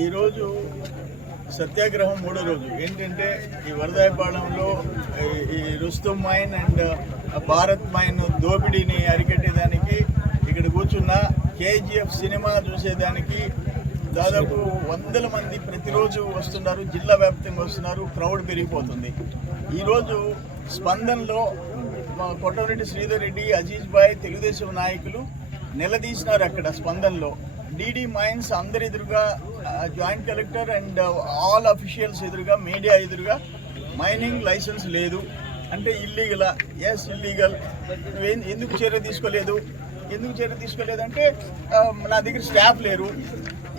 ఈరోజు సత్యాగ్రహం మూడో రోజు. ఏంటంటే ఈ వరదాయపాలెంలో ఈ- Rustum mine and Bharat mine దోపిడీని అరికట్టేదానికి ఇక్కడ కూర్చున్న కేజీఎఫ్ సినిమా చూసేదానికి దాదాపు వందల మంది ప్రతిరోజు వస్తున్నారు జిల్లా వ్యాప్తంగా వస్తున్నారు క్రౌడ్ పెరిగిపోతుంది. ఈరోజు స్పందనలో మా కొట్టరెడ్డి శ్రీధర్ రెడ్డి అజీజ్ భాయ్ తెలుగుదేశం నాయకులు నిలదీసినారు అక్కడ స్పందనలో. డీడీ మైన్స్ అందరి ఎదురుగా joint collector and all officials ఎదురుగా మీడియా ఎదురుగా మైనింగ్ లైసెన్స్ లేదు. అంటే ఇల్లీగలా ఎస్ ఇల్లీగల్ నువ్వేం ఎందుకు చర్య తీసుకోలేదు? ఎందుకు చర్య తీసుకోలేదంటే నా దగ్గర స్టాఫ్ లేరు.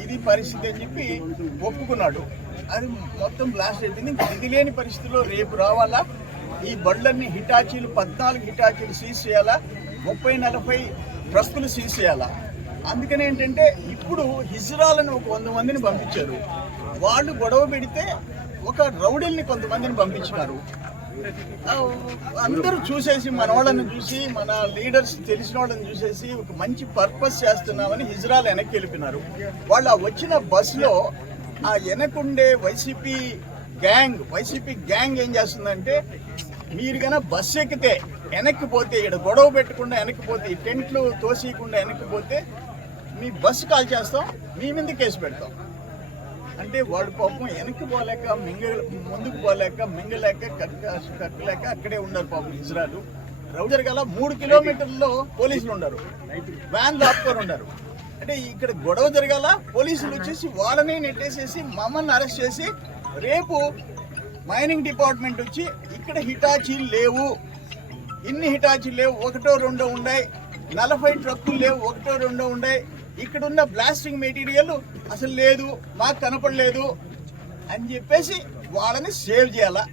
ఇది పరిస్థితి అని చెప్పి ఒప్పుకున్నాడు. అది మొత్తం బ్లాస్ట్ అయిపోయింది. ఇది లేని పరిస్థితిలో రేపు రావాలా? ఈ బండ్లన్నీ హిటాచీలు పద్నాలుగు హిటాచీలు సీజ్ చేయాలా? ముప్పై నలభై ట్రక్కులు సీజ్ చేయాలా? అందుకనే ఏంటంటే ఇప్పుడు హిజ్రాలను ఒక వంద మందిని పంపించారు. వాళ్ళు గొడవ పెడితే ఒక రౌడీల్ని కొంతమందిని పంపించినారు. అందరూ చూసేసి మన వాళ్ళని చూసి మన లీడర్స్ తెలిసిన వాళ్ళని చూసేసి ఒక మంచి పర్పస్ చేస్తున్నామని హిజ్రాల్ వెనక్కి వెళ్ళిపోయినారు. వాళ్ళు ఆ వచ్చిన బస్సులో ఆ వెనకుండే వైసీపీ గ్యాంగ్ వైసీపీ గ్యాంగ్ ఏం చేస్తుందంటే మీరు కన్నా బస్సు ఎక్కితే వెనక్కి పోతే ఇక్కడ గొడవ పెట్టకుండా వెనక్కి పోతే ఈ టెంట్లు తోసేయకుండా వెనక్కి పోతే మీ బస్సు కాల్ చేస్తాం మీ మీద కేసు పెడతాం. అంటే వాడు పాపం వెనక్కి పోలేక మింగ ముందుకు పోలేక మింగలేక కక్క కక్కలేక అక్కడే ఉన్నారు పాపం ఇజ్రాలు రౌజర్ గల మూడు కిలోమీటర్లో పోలీసులు ఉన్నారు వ్యాన్ లాక్కొని ఉన్నారు అంటే ఇక్కడ గొడవ జరగాల పోలీసులు వచ్చేసి వాళ్ళని నెట్టేసేసి మమ్మల్ని అరెస్ట్ చేసి రేపు మైనింగ్ డిపార్ట్మెంట్ వచ్చి ఇక్కడ హిటాచీలు లేవు. ఇన్ని హిటాచీలు లేవు ఒకటో రెండో ఉన్నాయి నలభై ట్రక్కులు లేవు ఒకటో రెండో ఉన్నాయి ఇక్కడున్న బ్లాస్టింగ్ మెటీరియల్ అసలు లేదు మాకు కనపడలేదు అని చెప్పేసి వాళ్ళని సేవ్ చేయాలా?